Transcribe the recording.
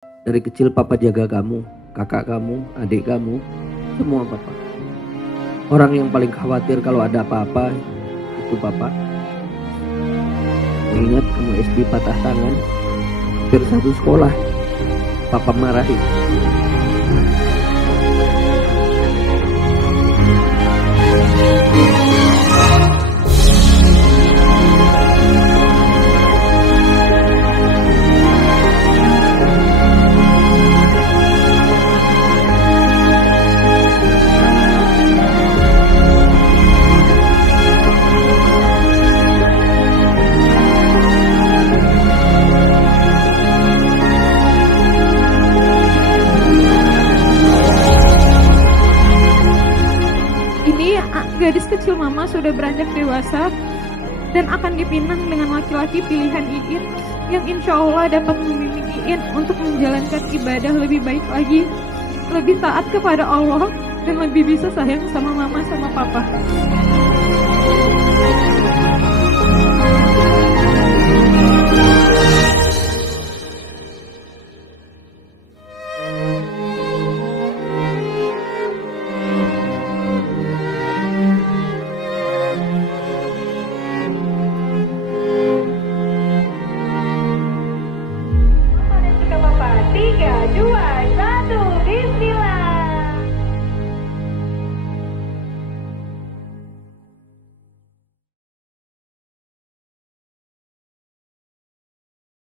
Dari kecil papa jaga kamu, kakak kamu, adik kamu, semua papa. Orang yang paling khawatir kalau ada apa-apa itu papa. Ingat kamu SD patah tangan, hampir satu sekolah, papa marahin. Gadis kecil mama sudah beranjak dewasa dan akan dipinang dengan laki-laki pilihan Iin yang insya Allah dapat membimbing Iin untuk menjalankan ibadah lebih baik lagi, lebih taat kepada Allah dan lebih bisa sayang sama mama sama papa.